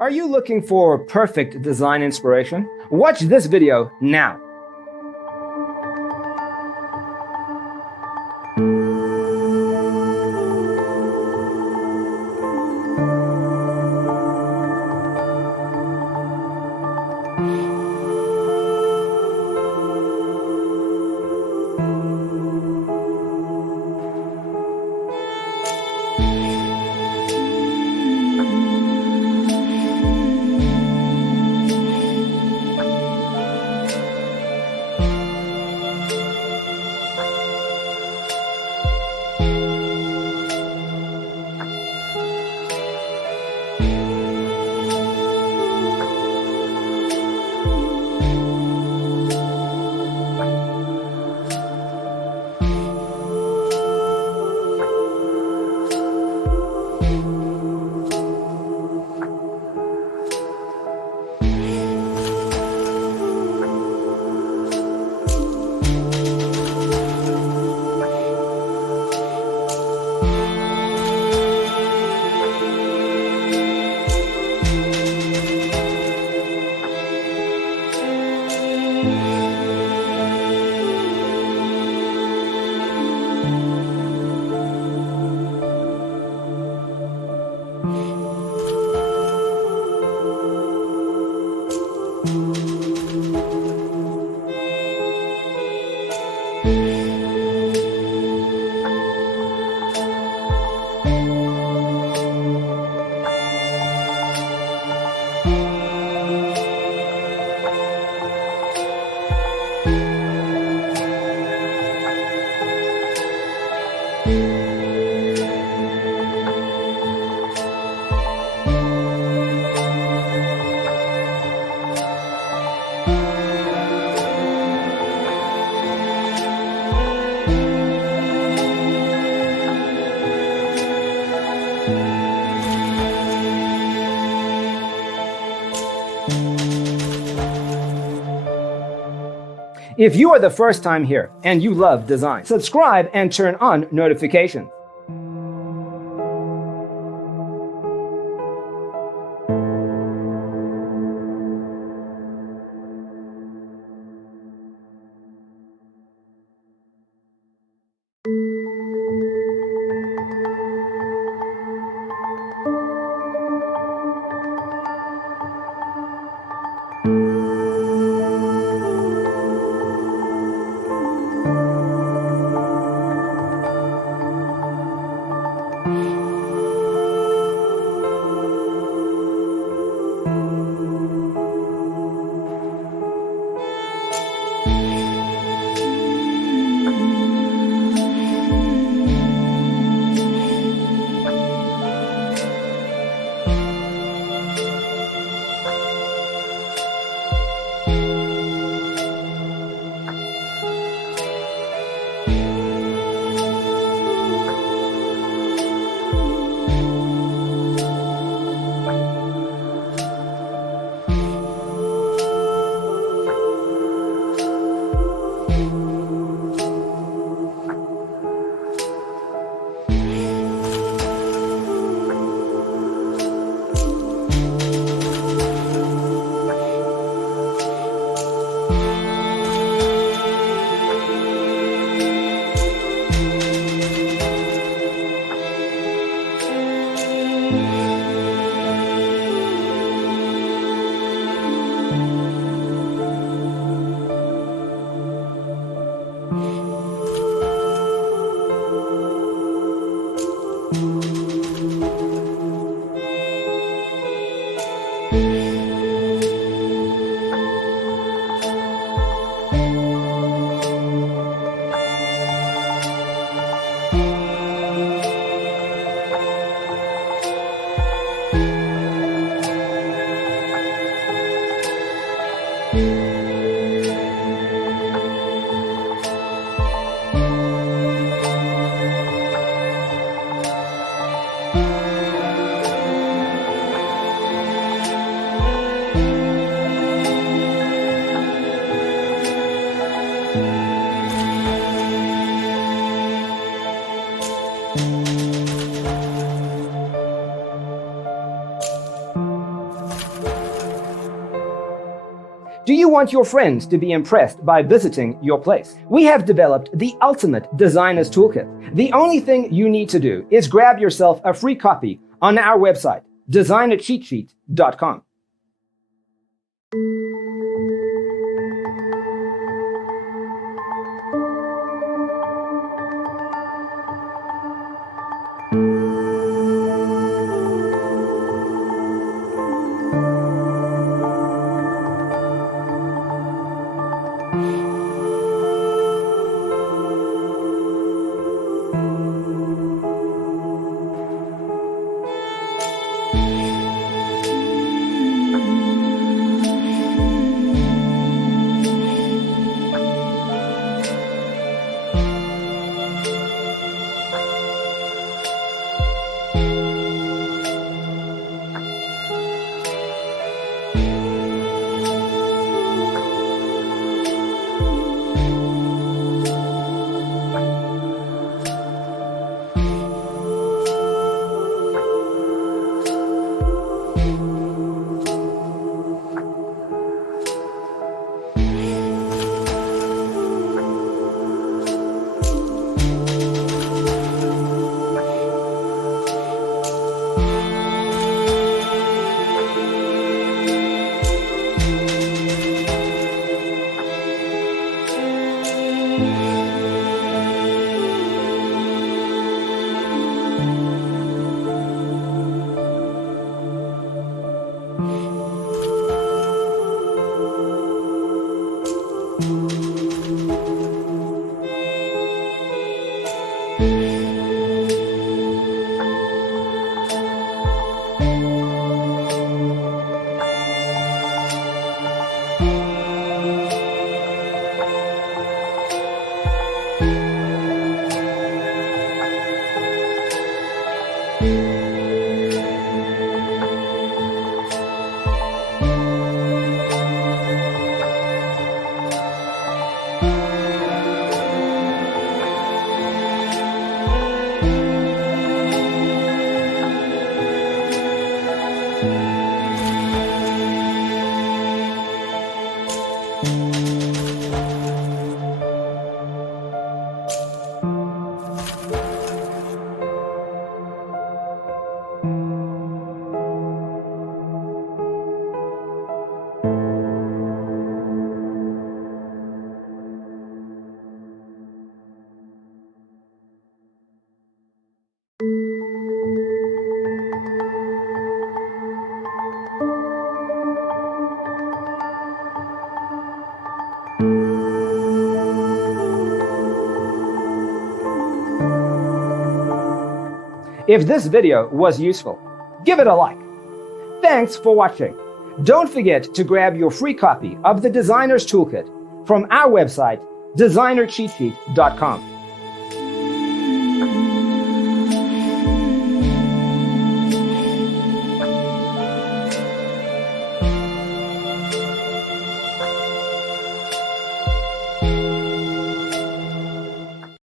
Are you looking for perfect design inspiration? Watch this video now. If you are the first time here and you love design, subscribe and turn on notifications. Do you want your friends to be impressed by visiting your place? We have developed the ultimate designer's toolkit. The only thing you need to do is grab yourself a free copy on our website, designercheatsheet.com. If this video was useful, give it a like. Thanks for watching. Don't forget to grab your free copy of the Designer's Toolkit from our website, designercheatsheet.com.